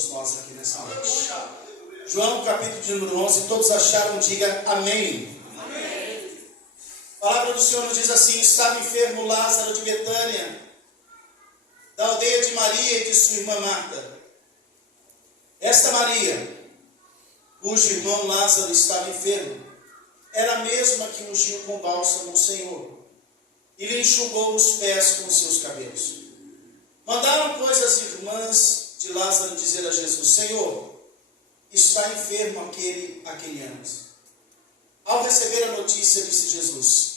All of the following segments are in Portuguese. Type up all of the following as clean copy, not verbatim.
todos nós aqui nessa noite. João, capítulo de número 11, todos acharam, diga amém. Amém. A palavra do Senhor nos diz assim: estava enfermo Lázaro de Betânia, da aldeia de Maria e de sua irmã Marta. Esta Maria, cujo irmão Lázaro estava enfermo, era a mesma que ungiu com bálsamo o Senhor e lhe enxugou os pés com os seus cabelos. Mandaram, pois, as irmãs de Lázaro dizer a Jesus: Senhor, está enfermo aquele a quem amas. Ao receber a notícia, disse Jesus: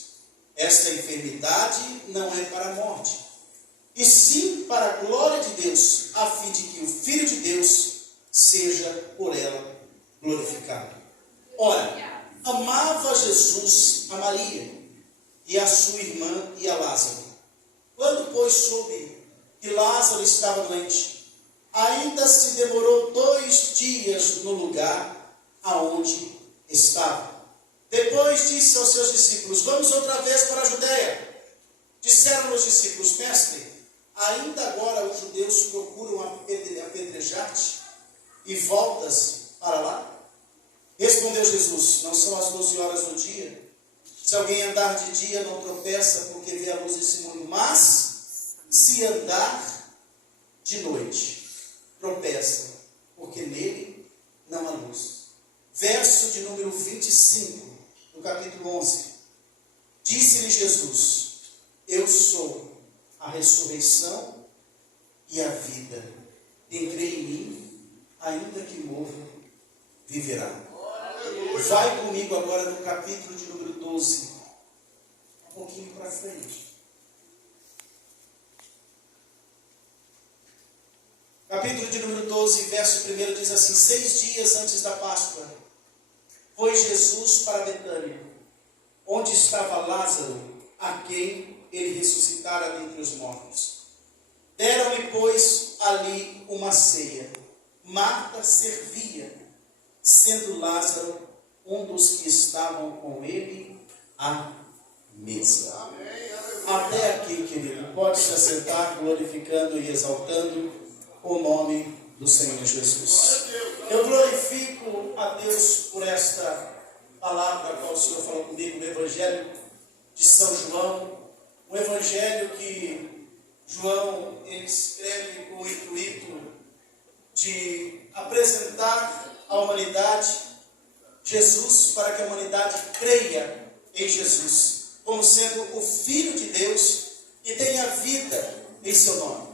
esta enfermidade não é para a morte, e sim para a glória de Deus, a fim de que o Filho de Deus seja por ela glorificado. Ora, amava Jesus a Maria e a sua irmã e a Lázaro. Quando, pois, soube que Lázaro estava doente, ainda se demorou 2 dias no lugar aonde estava. Depois disse aos seus discípulos: vamos outra vez para a Judeia. Disseram os discípulos: mestre, ainda agora os judeus procuram apedrejar-te e voltas para lá? Respondeu Jesus: não são as 12 horas do dia? Se alguém andar de dia, não tropeça porque vê a luz desse mundo, mas se andar de noite, tropeça porque nele não há luz. Verso de número 25 do capítulo 11. Disse-lhe Jesus: eu sou a ressurreição e a vida. Quem crê em mim, ainda que morra, viverá. Vai comigo agora no capítulo de número 12, um pouquinho para frente. Capítulo de número 12, verso 1 diz assim: 6 dias antes da Páscoa, foi Jesus para Betânia, onde estava Lázaro, a quem ele ressuscitara dentre os mortos. Deram-lhe, pois, ali uma ceia. Marta servia, sendo Lázaro um dos que estavam com ele à mesa. Até aqui, querido, pode se assentar, glorificando e exaltando o nome do Senhor Jesus. Eu glorifico a Deus por esta palavra a qual o Senhor falou comigo no Evangelho de São João, um Evangelho que João ele escreve com o intuito de apresentar à humanidade Jesus, para que a humanidade creia em Jesus como sendo o Filho de Deus e tenha vida em seu nome.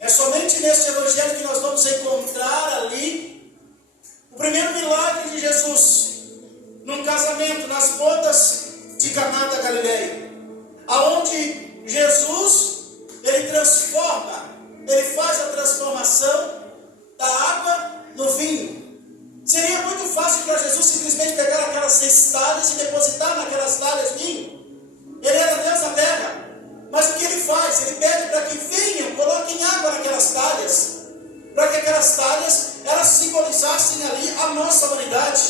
É somente neste Evangelho que nós vamos encontrar ali o primeiro milagre de Jesus, num casamento, nas bodas de Caná da Galileia, aonde Jesus, ele transforma, ele faz a transformação da água no vinho. Seria muito fácil para Jesus simplesmente pegar aquelas 6 talhas e depositar naquelas talhas vinho. Ele era Deus na terra. Mas o que ele faz? Ele pede para que venham, coloquem água naquelas talhas, para que aquelas talhas, elas simbolizassem ali a nossa humanidade,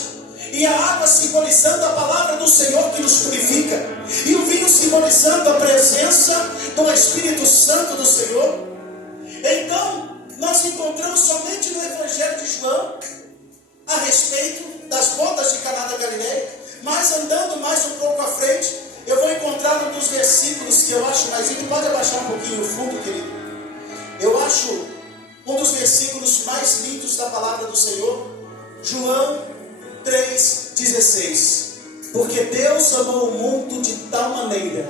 e a água simbolizando a palavra do Senhor que nos purifica, e o vinho simbolizando a presença do Espírito Santo do Senhor. Então, nós encontramos somente no Evangelho de João, a respeito das bodas de Caná da Galileia, mas andando mais um pouco à frente, eu vou encontrar um dos versículos que eu acho mais lindo. Pode abaixar um pouquinho o fundo, querido. Eu acho um dos versículos mais lindos da palavra do Senhor. João 3,16. Porque Deus amou o mundo de tal maneira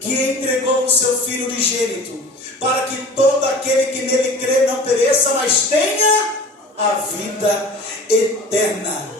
que entregou o seu Filho unigênito, para que todo aquele que nele crê não pereça, mas tenha a vida eterna.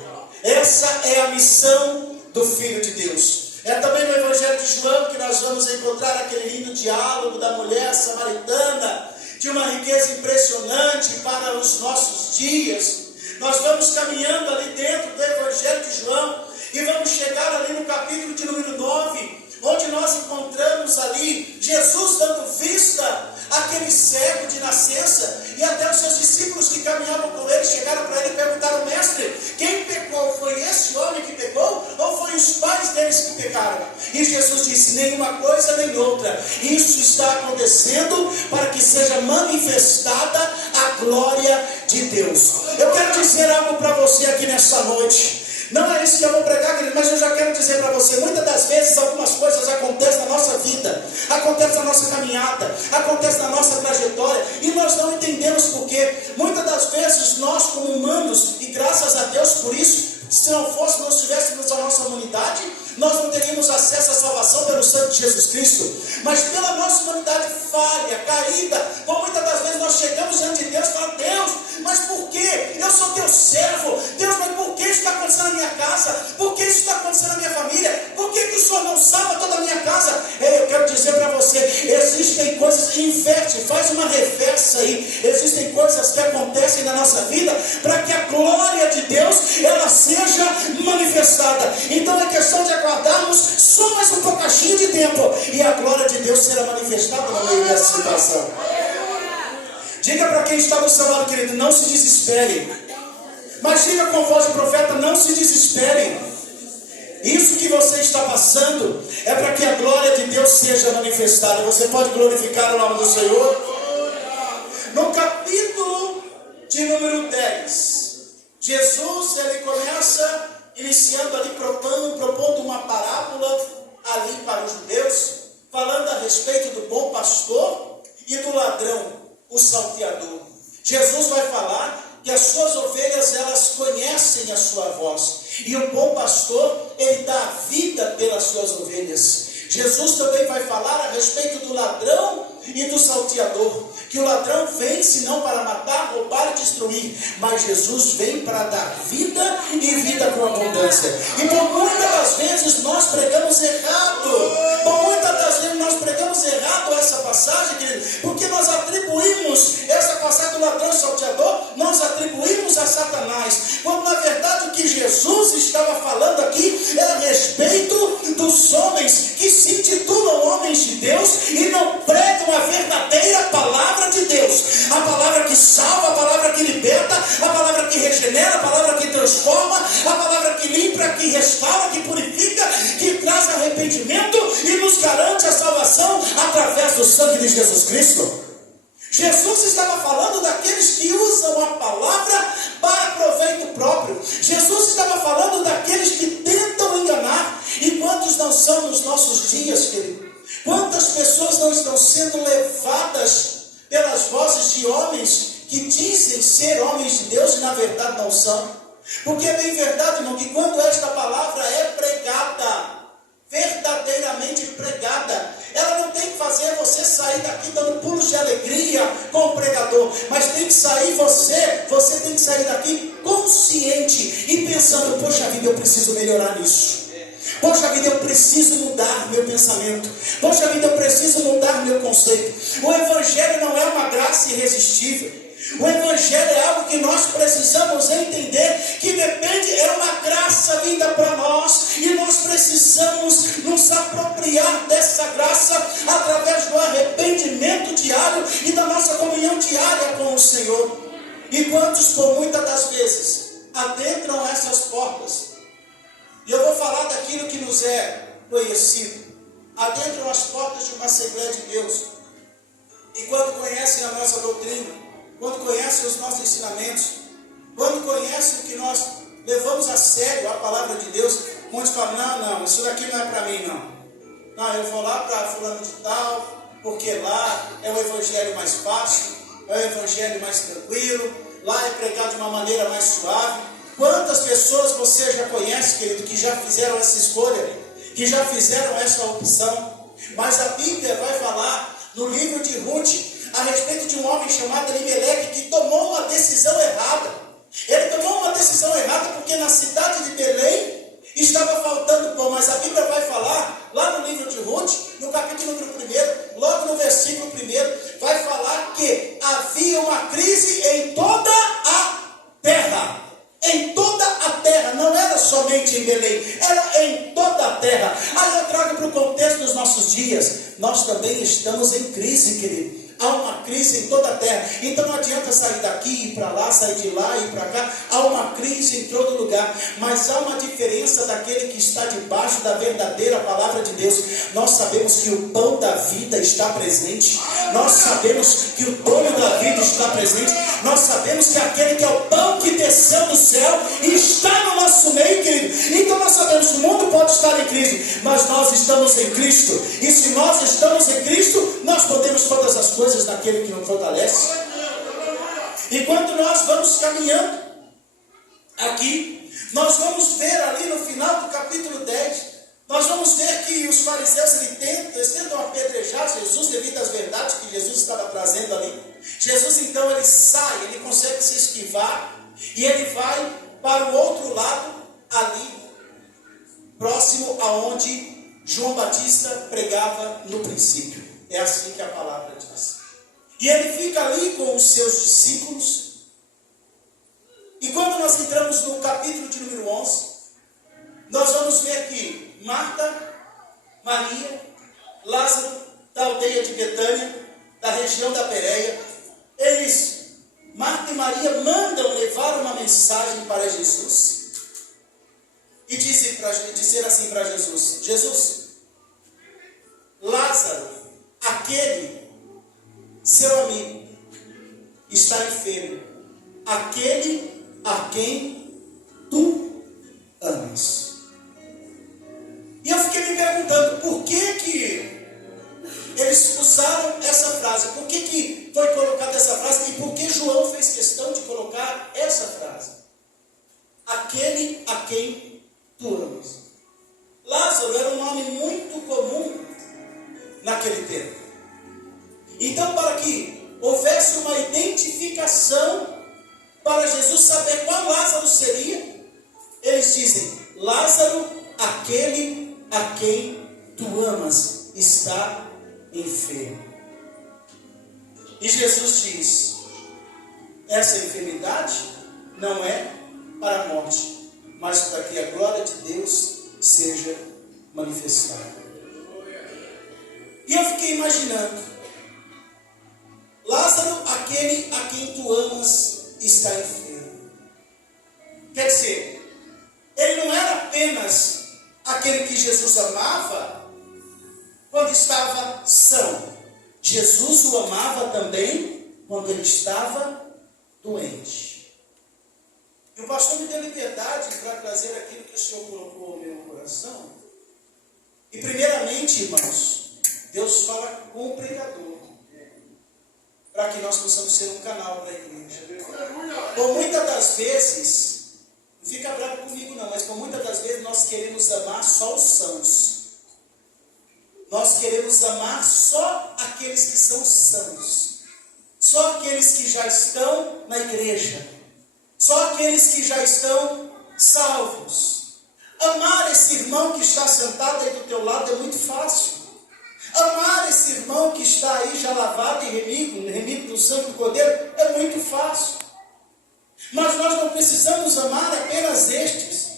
Essa é a missão do Filho de Deus. É também no Evangelho de João que nós vamos encontrar aquele lindo diálogo da mulher samaritana, de uma riqueza impressionante para os nossos dias. Nós vamos caminhando ali dentro do Evangelho de João e vamos chegar ali no capítulo de número 9, onde nós encontramos ali Jesus dando vista àquele cego de nascença, e até os seus discípulos que caminhavam com ele chegaram para ele e perguntaram: mestre, quem pecou? Foi esse homem que pecou ou foi e os pais deles que pecaram. E Jesus disse: nenhuma coisa nem outra. Isso está acontecendo para que seja manifestada a glória de Deus. Eu quero dizer algo para você aqui nessa noite. Não é isso que eu vou pregar, querido, mas eu já quero dizer para você, muitas das vezes algumas coisas acontecem na nossa vida, acontecem na nossa caminhada, acontecem na nossa trajetória, e nós não entendemos por quê. Muitas das vezes nós, como humanos, e graças a Deus por isso, se não tivéssemos a nossa humanidade, nós não teríamos acesso à salvação pelo sangue de Jesus Cristo. Mas pela nossa humanidade falha, caída, muitas das vezes nós chegamos diante de Deus e falamos: Deus, mas por quê? Eu sou teu servo. Deus, mas por que isso está acontecendo na minha casa? Por que isso está acontecendo na minha família? Por que o Senhor não salva toda a minha casa? Eu quero dizer para você, existem coisas, inverte, faz uma reversa aí. Existem coisas que acontecem na nossa vida para que a glória de Deus, ela seja manifestada. Então é questão de aguardarmos só mais um pouquinho de tempo, e a glória de Deus será manifestada no meio dessa situação. Diga para quem está do seu lado, querido: não se desespere. Mas diga com voz de profeta: não se desespere. Isso que você está passando é para que a glória de Deus seja manifestada. Você pode glorificar o nome do Senhor? No capítulo de número 10, Jesus, ele começa iniciando ali, propondo uma parábola ali para os judeus, falando a respeito do bom pastor e do ladrão, o salteador. Jesus vai falar que as suas ovelhas, elas conhecem a sua voz, e o bom pastor, ele dá a vida pelas suas ovelhas. Jesus também vai falar a respeito do ladrão e do salteador, que o ladrão vem senão para matar, roubar e destruir, mas Jesus vem para dar vida e vida com abundância. E por muitas das vezes nós pregamos errado, essa passagem, querido, porque nós atribuímos essa passagem do ladrão e salteador, nós atribuímos a Satanás, quando na verdade o que Jesus estava falando aqui é a respeito dos homens que se intitulam homens de Deus e não pregam a verdadeira palavra de Deus, a palavra que salva, a palavra que liberta, a palavra que regenera, a palavra que transforma, a palavra que limpa, que restaura, que purifica, que traz arrependimento e nos garante a salvação através do sangue de Jesus Cristo. Jesus estava falando daqueles que usam a palavra para proveito próprio. Jesus estava falando daqueles que tentam enganar. E quantos não são nos nossos dias, querido? Quantas pessoas não estão sendo levadas pelas vozes de homens que dizem ser homens de Deus e na verdade não são? Porque é bem verdade, irmão, que quando esta palavra é pregada, verdadeiramente pregada, ela não tem que fazer você sair daqui dando pulos de alegria com o pregador, mas tem que sair você tem que sair daqui consciente e pensando: poxa vida, eu preciso melhorar nisso. Poxa vida, eu preciso mudar meu pensamento. Poxa vida, eu preciso mudar meu conceito. O Evangelho não é uma graça irresistível. O Evangelho é algo que nós precisamos entender, que é uma graça vinda para nós, e nós precisamos nos apropriar dessa graça através do arrependimento diário e da nossa comunhão diária com o Senhor. E quantos, por muitas das vezes, adentram essas portas, e eu vou falar daquilo que nos é conhecido, adentram as portas de uma Assembleia de Deus, e quando conhecem a nossa doutrina, quando conhecem os nossos ensinamentos, quando conhecem o que nós levamos a sério, a palavra de Deus, muitos falam: não, isso daqui não é para mim, não, eu vou lá para fulano de tal, porque lá é o evangelho mais fácil, é o evangelho mais tranquilo, lá é pregado de uma maneira mais suave. Quantas pessoas você já conhece, querido, que já fizeram essa escolha, que já fizeram essa opção? Mas a Bíblia vai falar no livro de Ruth a respeito de um homem chamado Elimeleque, que tomou uma decisão errada. Ele tomou uma decisão errada porque na cidade de Belém estava faltando pão, mas a Bíblia vai falar, lá no livro de Ruth, no capítulo 1, logo no versículo 1, vai falar que havia uma crise em toda a terra. Em toda a terra, não era somente em Belém, era em toda a terra. Aí eu trago para o contexto dos nossos dias, nós também estamos em crise, querido. Há uma crise em toda a terra. Então não adianta sair daqui, ir para lá, sair de lá, ir para cá. Há uma crise em todo lugar. Mas há uma diferença daquele que está debaixo da verdadeira palavra de Deus. Nós sabemos que o pão da vida está presente. Nós sabemos que o dono da vida está presente. Nós sabemos que aquele que é o pão que desceu do céu está no nosso meio, querido. Então nós sabemos que o mundo pode estar em crise, mas nós estamos em Cristo. E se nós estamos em Cristo, nós podemos todas as coisas daquele que nos fortalece. Enquanto nós vamos caminhando aqui, nós vamos ver ali no final do capítulo 10, nós vamos ver que os fariseus eles tentam apedrejar Jesus devido às verdades que Jesus estava trazendo ali. Jesus então ele sai, ele consegue se esquivar e ele vai para o outro lado ali, próximo aonde João Batista pregava no princípio. É assim que a palavra diz. E ele fica ali com os seus discípulos. E quando nós entramos no capítulo de número 11, nós vamos ver que Marta, Maria, Lázaro, da aldeia de Betânia, da região da Pérea, Marta e Maria mandam levar uma mensagem para Jesus. E dizer assim para Jesus: Jesus, Lázaro, aquele seu amigo, está enfermo, aquele a quem tu amas. E eu fiquei me perguntando, por que eles usaram essa frase? Por que foi colocada essa frase? E por que João fez questão de colocar essa frase? Aquele a quem tu amas. Lázaro era um nome muito comum naquele tempo. Então, para que houvesse uma identificação, para Jesus saber qual Lázaro seria, eles dizem: Lázaro, aquele a quem tu amas, está enfermo. E Jesus diz: essa enfermidade não é para a morte, mas para que a glória de Deus seja manifestada. E eu fiquei imaginando: Lázaro, aquele a quem tu amas, está enfermo. Quer dizer, ele não era apenas aquele que Jesus amava quando estava são. Jesus o amava também quando ele estava doente. E o pastor me deu liberdade para trazer aquilo que o Senhor colocou no meu coração. E primeiramente, irmãos, Deus fala com o pregador, para que nós possamos ser um canal para a igreja. Por muitas das vezes, não fica bravo comigo não, mas por muitas das vezes nós queremos amar só os sãos. Nós queremos amar só aqueles que são sãos. Só aqueles que já estão na igreja. Só aqueles que já estão salvos. Amar esse irmão que está sentado aí do teu lado é muito fácil. Amar esse irmão que está aí já lavado e remido do sangue do Cordeiro é muito fácil. Mas nós não precisamos amar apenas estes.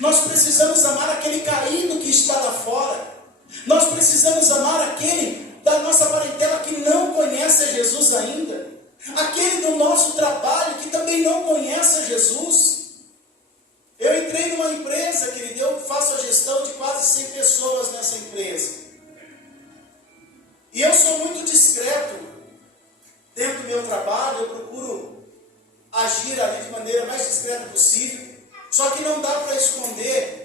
Nós precisamos amar aquele caído que está lá fora. Nós precisamos amar aquele da nossa parentela que não conhece a Jesus ainda. Aquele do nosso trabalho que também não conhece a Jesus. Eu entrei numa empresa, querido, eu faço a gestão de quase 100 pessoas nessa empresa. E eu sou muito discreto dentro do meu trabalho, eu procuro agir ali de maneira mais discreta possível. Só que não dá para esconder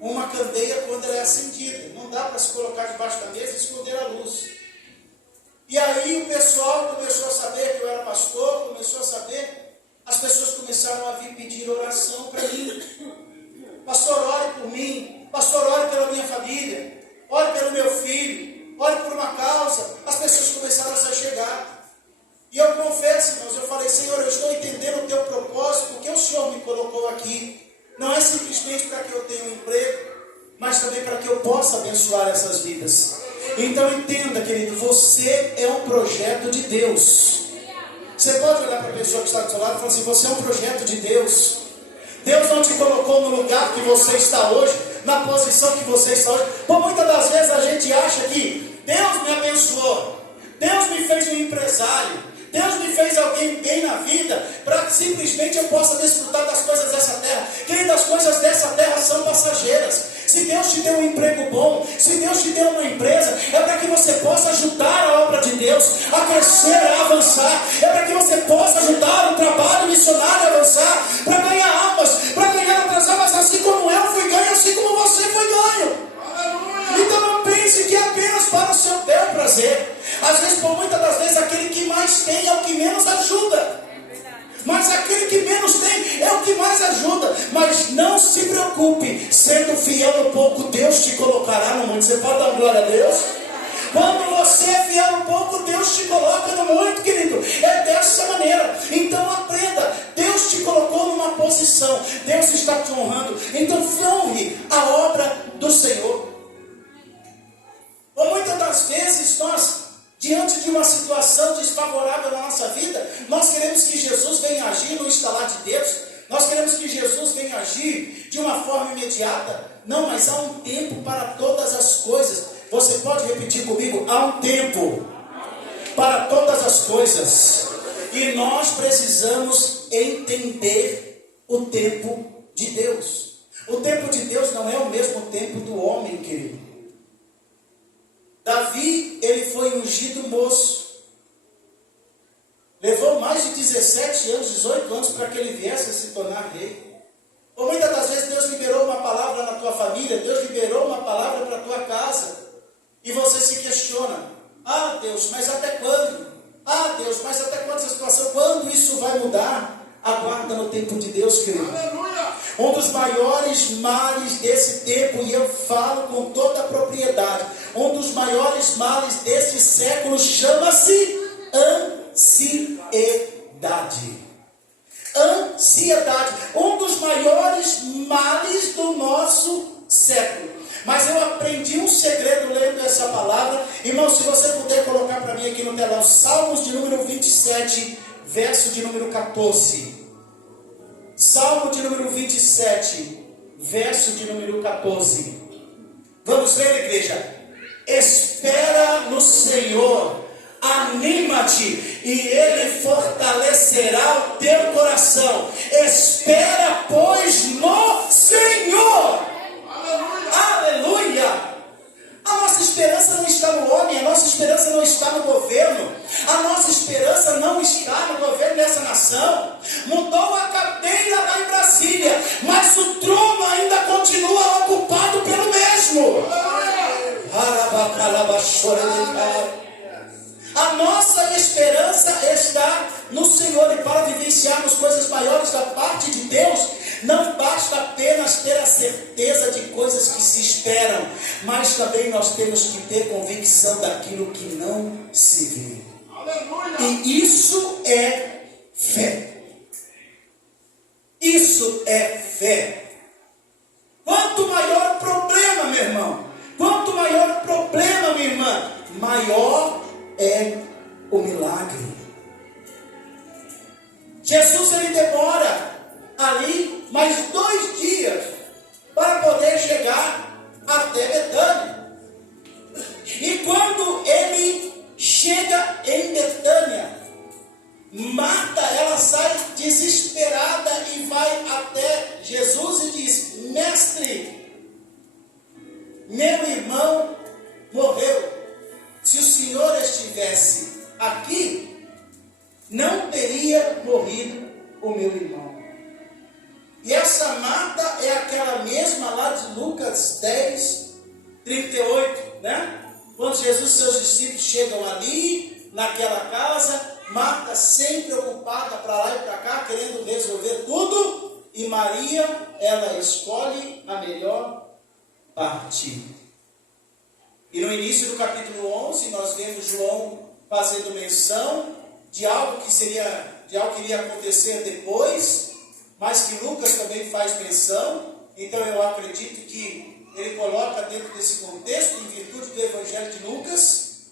uma candeia quando ela é acendida. Não dá para se colocar debaixo da mesa e esconder a luz. E aí o pessoal começou a saber que eu era pastor, começou a saber, as pessoas começaram a vir pedir oração para mim. Pastor, ore por mim. Pastor, ore pela minha família. Ore pelo meu filho. Ore por uma causa. As pessoas começaram a se chegar. E eu confesso, irmãos, eu falei: Senhor, eu estou entendendo o teu propósito, porque o Senhor me colocou aqui. Não é simplesmente para que eu tenha um emprego, mas também para que eu possa abençoar essas vidas. Então entenda, querido, você é um projeto de Deus. Você pode olhar para a pessoa que está do seu lado e falar assim: você é um projeto de Deus. Deus não te colocou no lugar que você está hoje, na posição que você está hoje. Por muitas das vezes a gente acha que Deus me abençoou, Deus me fez um empresário. Deus me fez alguém bem na vida para que simplesmente eu possa desfrutar das coisas dessa terra. Querido, as coisas dessa terra são passageiras. Se Deus te deu um emprego bom, se Deus te deu uma empresa, é para que você possa ajudar a obra de Deus a crescer, a avançar. É para que você possa ajudar o trabalho missionário a avançar, para ganhar almas, para ganhar outras almas, assim como eu fui ganho, assim como você foi ganho. Então não pense que é apenas para o seu bel prazer. Às vezes, por muitas das vezes, aquele que mais tem é o que menos ajuda. Mas aquele que menos tem é o que mais ajuda. Mas não se preocupe, sendo fiel no pouco, Deus te colocará no muito. Você pode dar glória a Deus? Quando você é fiel no pouco, Deus te coloca no muito, querido. É dessa maneira. Então aprenda. Deus te colocou numa posição. Deus está te honrando. Então honre a obra do Senhor. Ou muitas das vezes nós, diante de uma situação desfavorável na nossa vida, nós queremos que Jesus venha agir no estalar de Deus. Nós queremos que Jesus venha agir de uma forma imediata. Não, mas há um tempo para todas as coisas. Você pode repetir comigo? Há um tempo para todas as coisas. E nós precisamos entender o tempo de Deus. O tempo de Deus não é o mesmo tempo do homem, querido. Davi, ele foi ungido moço. Levou mais de 17 anos, 18 anos para que ele viesse a se tornar rei. Ou muitas das vezes Deus liberou uma palavra na tua família, Deus liberou uma palavra para a tua casa. E você se questiona: ah Deus, mas até quando? Ah Deus, mas até quando essa situação? Quando isso vai mudar? Aguarda no tempo de Deus, querido. Aleluia! Um dos maiores males desse tempo, e eu falo com toda a propriedade, um dos maiores males desse século chama-se ansiedade. Ansiedade, um dos maiores males do nosso século. Mas eu aprendi um segredo lendo essa palavra. Irmão, se você puder colocar para mim aqui no telão, Salmos de número 27, verso de número 14. Salmo de número 27, verso de número 14. Vamos ler, igreja. Espera no Senhor, anima-te, e Ele fortalecerá o teu coração. Espera, pois, no Senhor. Aleluia! A nossa esperança não está no homem, a nossa esperança não está no governo, a nossa esperança não está no governo dessa nação. Mudou a cadeira lá em Brasília, mas o trono ainda continua ocupado pelo mesmo. A nossa esperança está no Senhor, e para vivenciarmos coisas maiores da parte de Deus, não basta apenas ter a certeza de coisas que se esperam, mas também nós temos que ter convicção daquilo que não se vê. Aleluia! E isso é fé. Isso é fé. Quanto maior o problema, meu irmão, quanto maior o problema, minha irmã, maior é o milagre. Jesus, ele demora ali mais 2 dias para poder chegar até Betânia. E quando ele chega em Betânia, Marta, ela sai desesperada e vai até Jesus e diz: mestre, meu irmão morreu. Se o Senhor estivesse aqui, não teria morrido o meu irmão. E essa Marta é aquela mesma lá de Lucas 10, 38, né? Quando Jesus e seus discípulos chegam ali, naquela casa, Marta sempre ocupada para lá e para cá, querendo resolver tudo, e Maria, ela escolhe a melhor parte. E no início do capítulo 11, nós vemos João fazendo menção de algo que iria acontecer depois, mas que Lucas também faz menção. Então eu acredito que ele coloca dentro desse contexto, em virtude do Evangelho de Lucas.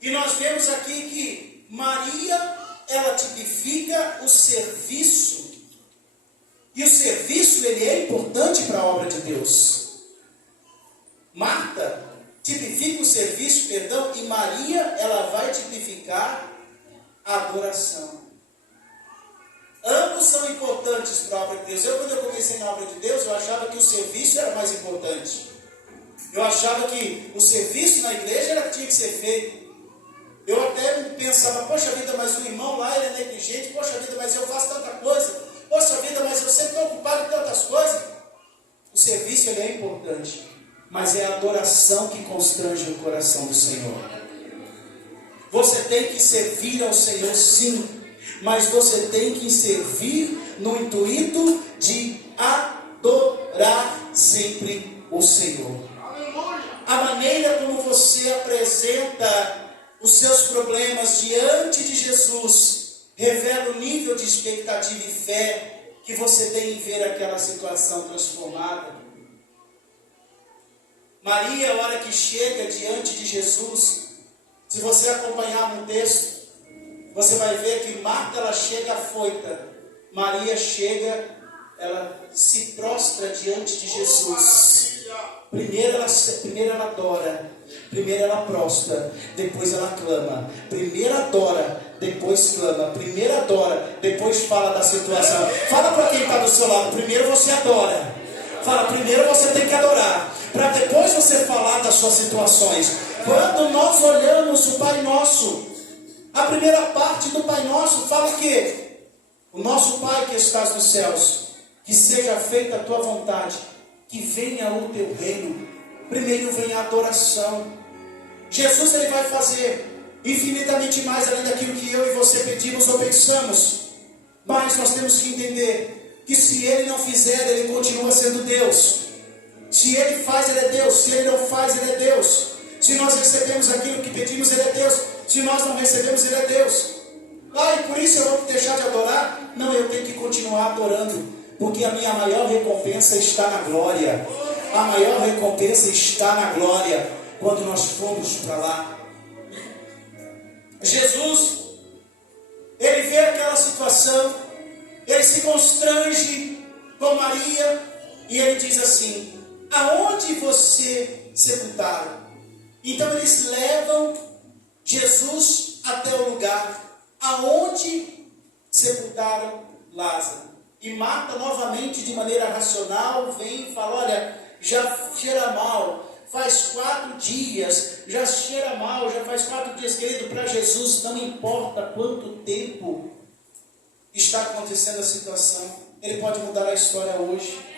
E nós vemos aqui que Maria, ela tipifica o serviço. E o serviço, ele é importante para a obra de Deus. Marta tipifica o serviço, e Maria, ela vai tipificar significar adoração. Ambos são importantes para a obra de Deus. Quando eu comecei na obra de Deus, eu achava que o serviço era mais importante. Eu achava que o serviço na igreja era que tinha que ser feito. Eu até pensava, poxa vida, mas o irmão lá ele é negligente, poxa vida, mas eu faço tanta coisa, poxa vida, mas eu sempre estou ocupado em tantas coisas. O serviço ele é importante, mas é a adoração que constrange o coração do Senhor. Você tem que servir ao Senhor, sim, mas você tem que servir no intuito de adorar sempre o Senhor. A maneira como você apresenta os seus problemas diante de Jesus revela o nível de expectativa e fé que você tem em ver aquela situação transformada. Maria, a hora que chega diante de Jesus, se você acompanhar no texto, você vai ver que Marta ela chega afoita, Maria chega, ela se prostra diante de Jesus. Primeiro ela adora, primeiro ela prostra, depois ela clama. Primeiro adora, depois clama. Primeiro adora, depois fala da situação. Fala para quem está do seu lado, primeiro você adora. Fala, primeiro você tem que adorar, para depois você falar das suas situações. Quando nós olhamos o Pai Nosso, a primeira parte do Pai Nosso fala que o nosso Pai que estás nos céus, que seja feita a tua vontade, que venha o teu reino. Primeiro vem a adoração. Jesus ele vai fazer infinitamente mais além daquilo que eu e você pedimos ou pensamos. Mas nós temos que entender que se ele não fizer, ele continua sendo Deus. Se ele faz, ele é Deus. Se ele não faz, ele é Deus. Se nós recebemos aquilo que pedimos, ele é Deus. Se nós não recebemos, ele é Deus. E por isso eu vou deixar de adorar? Não, eu tenho que continuar adorando. Porque a minha maior recompensa está na glória. A maior recompensa está na glória. Quando nós fomos para lá. Jesus, ele vê aquela situação. Ele se constrange com Maria. E ele diz assim: aonde você sepultaram? Então eles levam Jesus até o lugar aonde sepultaram Lázaro. E Marta novamente, de maneira racional, vem e fala: olha, já cheira mal, faz 4 dias, já cheira mal, já faz 4 dias, querido. Para Jesus não importa quanto tempo está acontecendo a situação, ele pode mudar a história hoje.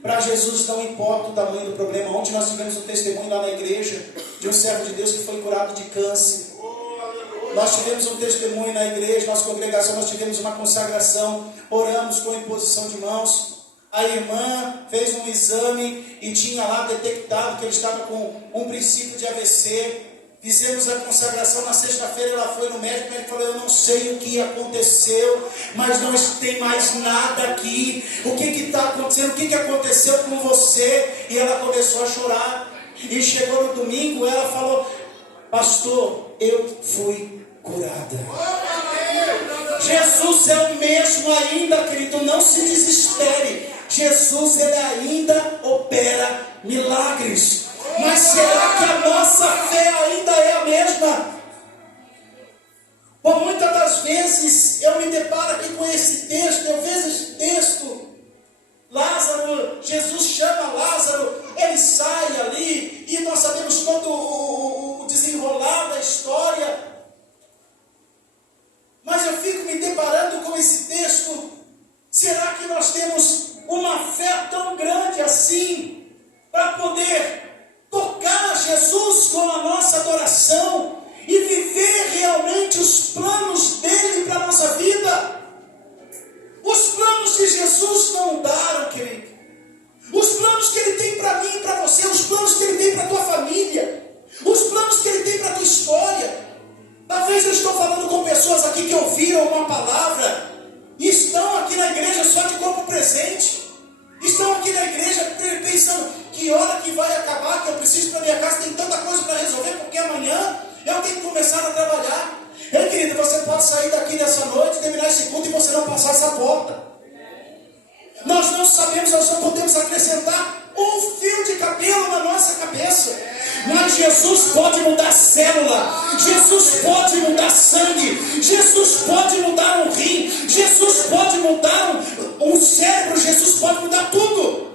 Para Jesus não importa o tamanho do problema. Ontem nós tivemos um testemunho lá na igreja de um servo de Deus que foi curado de câncer. Nós tivemos um testemunho na igreja, nossa congregação, nós tivemos uma consagração, oramos com imposição de mãos. A irmã fez um exame e tinha lá detectado que ele estava com um princípio de AVC. Fizemos a consagração, na sexta-feira ela foi no médico, ele falou: eu não sei o que aconteceu, mas não tem mais nada aqui. O que está acontecendo? O que aconteceu com você? E ela começou a chorar. E chegou no domingo, ela falou: pastor, eu fui curada. Jesus é o mesmo ainda, querido, não se desespere. Jesus, ele ainda opera milagres. Mas será que a nossa fé ainda é a mesma? Por muitas das vezes eu me deparo aqui com esse texto, eu vejo esse texto. Lázaro, Jesus chama Lázaro, ele sai ali, e nós sabemos todo o desenrolar da história. Mas eu fico me deparando com esse texto. Será que nós temos uma fé tão grande assim, para poder tocar Jesus com a nossa adoração e viver realmente os planos dele para a nossa vida? Os planos de Jesus não mudaram, querido. Os planos que ele tem para mim e para você, os planos que ele tem para a tua família, os planos que ele tem para a tua história. Talvez eu estou falando com pessoas aqui que ouviram uma palavra e estão aqui na igreja só de corpo presente. Estão aqui na igreja pensando: que hora que vai acabar, que eu preciso ir para minha casa, tem tanta coisa para resolver, porque amanhã eu tenho que começar a trabalhar. Ei, querido, você pode sair daqui nessa noite, terminar esse culto e você não passar essa porta. Nós não sabemos, nós só podemos acrescentar um fio de cabelo na nossa cabeça. Mas Jesus pode mudar célula, Jesus pode mudar sangue, Jesus pode mudar um rim, Jesus pode mudar um cérebro, Jesus pode mudar tudo.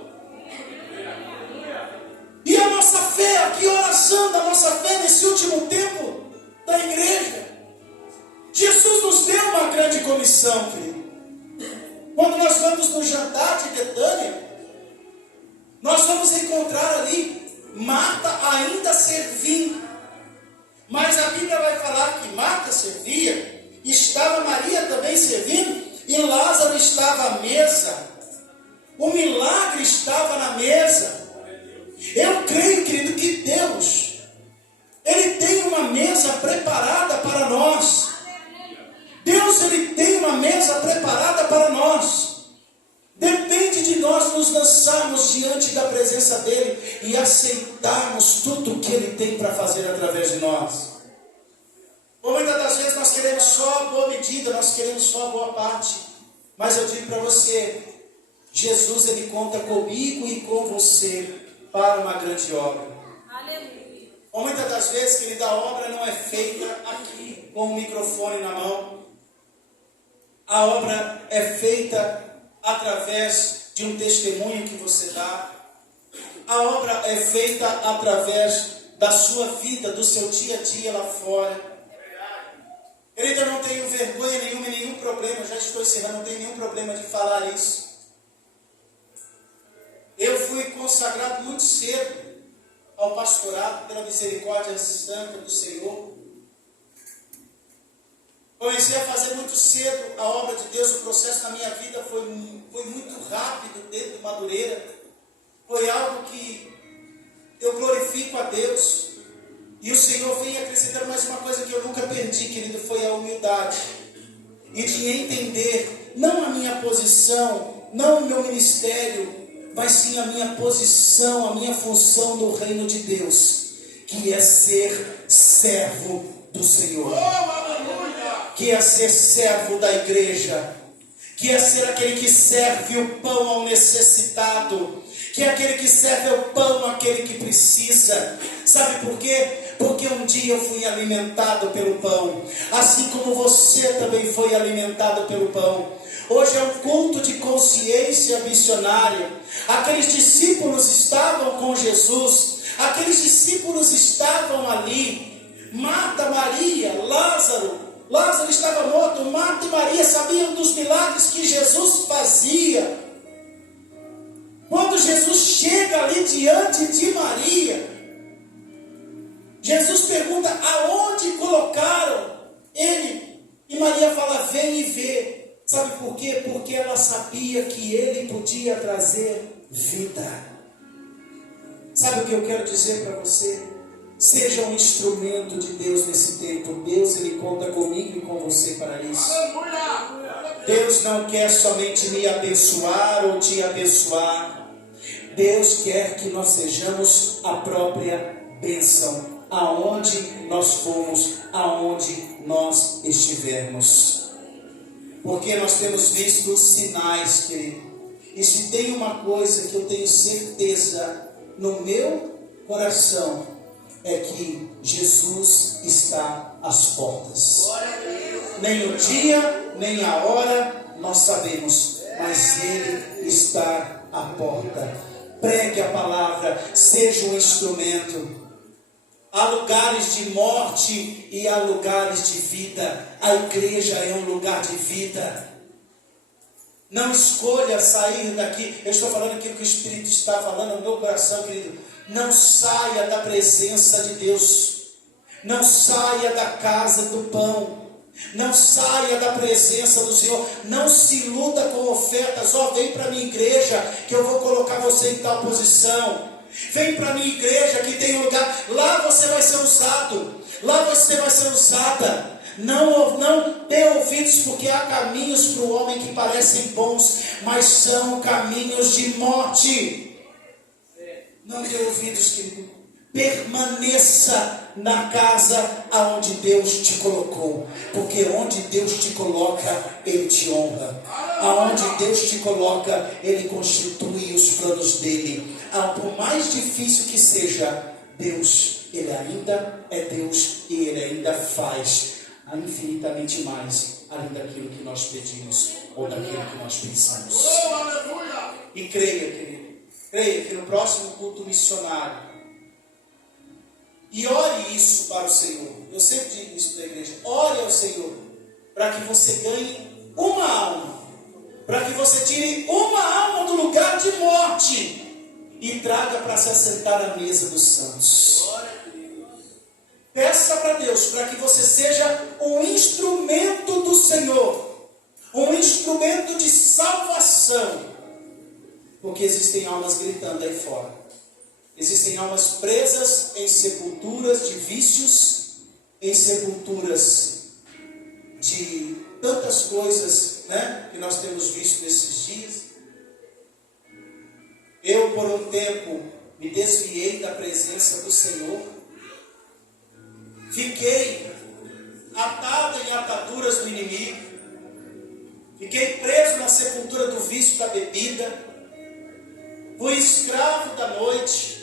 E a nossa fé, aqui a oração da nossa fé nesse último tempo da igreja. Jesus nos deu uma grande comissão, querido. Quando nós vamos no jantar de Betânia, nós vamos encontrar ali Marta ainda servindo. Mas a Bíblia vai falar que Marta servia, estava Maria também servindo, e Lázaro estava à mesa. O milagre estava na mesa. Eu creio, querido, que Deus, Ele tem uma mesa preparada para nós. Deus, Ele tem uma mesa preparada para nós. Depende de nós nos lançarmos diante da presença dEle e aceitarmos tudo que Ele tem para fazer através de nós. Por muitas das vezes nós queremos só a boa medida, nós queremos só a boa parte. Mas eu digo para você, Jesus, Ele conta comigo e com você para uma grande obra. Aleluia. Por muitas das vezes, querida, a obra não é feita aqui com o microfone na mão. A obra é feita através de um testemunho que você dá. A obra é feita através da sua vida, do seu dia a dia lá fora. Querido, eu não tenho vergonha nenhuma e nenhum problema, já estou encerrando, não tenho nenhum problema de falar isso. Eu fui consagrado muito cedo ao pastorado pela misericórdia santa do Senhor. Comecei a fazer muito cedo a obra de Deus. O processo na minha vida foi muito rápido dentro de Madureira. Foi algo que eu glorifico a Deus. E o Senhor vem acrescentando mais uma coisa que eu nunca perdi, querido, foi a humildade. E de entender, não a minha posição, não o meu ministério, mas sim a minha posição, a minha função no reino de Deus, que é ser servo do Senhor. Que é ser servo da igreja, que é ser aquele que serve o pão ao necessitado, que é aquele que serve o pão àquele que precisa. Sabe por quê? Porque um dia eu fui alimentado pelo pão, assim como você também foi alimentado pelo pão. Hoje é um culto de consciência missionária. Aqueles discípulos estavam com Jesus, aqueles discípulos estavam ali, Marta, Maria, Lázaro estava morto. Marta e Maria sabiam dos milagres que Jesus fazia. Quando Jesus chega ali diante de Maria, Jesus pergunta aonde colocaram ele. E Maria fala, vem e vê. Sabe por quê? Porque ela sabia que ele podia trazer vida. Sabe o que eu quero dizer para você? Seja um instrumento de Deus nesse tempo. Deus, Ele conta comigo e com você para isso. Deus não quer somente me abençoar ou te abençoar. Deus quer que nós sejamos a própria bênção, aonde nós formos, aonde nós estivermos. Porque nós temos visto sinais, querido. E se tem uma coisa que eu tenho certeza no meu coração, é que Jesus está às portas. Nem o dia, nem a hora nós sabemos, mas Ele está à porta. Pregue a palavra, seja um instrumento. Há lugares de morte e há lugares de vida. A igreja é um lugar de vida. Não escolha sair daqui. Eu estou falando aquilo que o Espírito está falando no meu coração, querido. Não saia da presença de Deus. Não saia da casa do pão. Não saia da presença do Senhor. Não se iluda com ofertas. Vem para a minha igreja que eu vou colocar você em tal posição. Vem para a minha igreja que tem um lugar. Lá você vai ser usado. Lá você vai ser usada. Não dê ouvidos, porque há caminhos para o homem que parecem bons, mas são caminhos de morte. Não dê ouvidos, querido. Permaneça na casa aonde Deus te colocou, porque onde Deus te coloca, Ele te honra. Aonde Deus te coloca, Ele constitui os planos dele. Por mais difícil que seja, Deus, Ele ainda é Deus e Ele ainda faz infinitamente mais além daquilo que nós pedimos ou daquilo que nós pensamos. E creia, querido, creia que no próximo culto missionário, e ore isso para o Senhor. Eu sempre digo isso para a igreja. Ore ao Senhor para que você ganhe uma alma, para que você tire uma alma do lugar de morte e traga para se assentar à mesa dos santos. Peça para Deus para que você seja um instrumento do Senhor, um instrumento de salvação, porque existem almas gritando aí fora. Existem almas presas em sepulturas de vícios, em sepulturas de tantas coisas, né, que nós temos visto nesses dias. Eu, por um tempo, me desviei da presença do Senhor. Fiquei atado em ataduras do inimigo. Fiquei preso na sepultura do vício da bebida. Fui escravo da noite.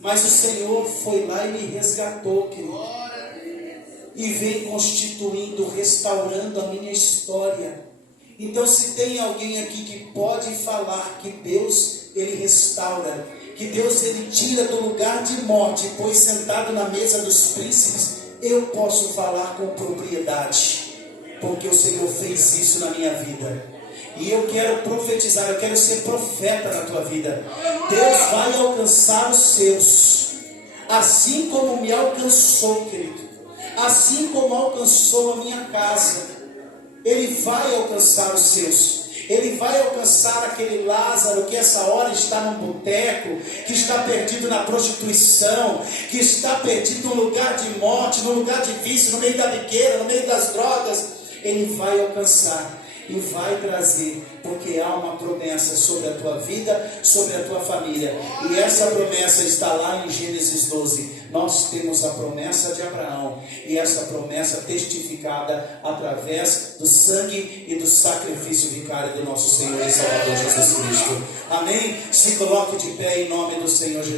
Mas o Senhor foi lá e me resgatou, querido. E vem constituindo, restaurando a minha história. Então, se tem alguém aqui que pode falar que Deus, Ele restaura, que Deus, Ele tira do lugar de morte e põe sentado na mesa dos príncipes, eu posso falar com propriedade, porque o Senhor fez isso na minha vida. E eu quero profetizar, eu quero ser profeta na tua vida. Deus vai alcançar os seus, assim como me alcançou, querido, assim como alcançou a minha casa. Ele vai alcançar os seus. Ele vai alcançar aquele Lázaro que essa hora está num boteco, que está perdido na prostituição, que está perdido num lugar de morte, num lugar de vício, no meio da biqueira, no meio das drogas. Ele vai alcançar e vai trazer, porque há uma promessa sobre a tua vida, sobre a tua família. E essa promessa está lá em Gênesis 12. Nós temos a promessa de Abraão, e essa promessa testificada através do sangue e do sacrifício vicário do nosso Senhor e Salvador Jesus Cristo. Amém? Se coloque de pé em nome do Senhor Jesus.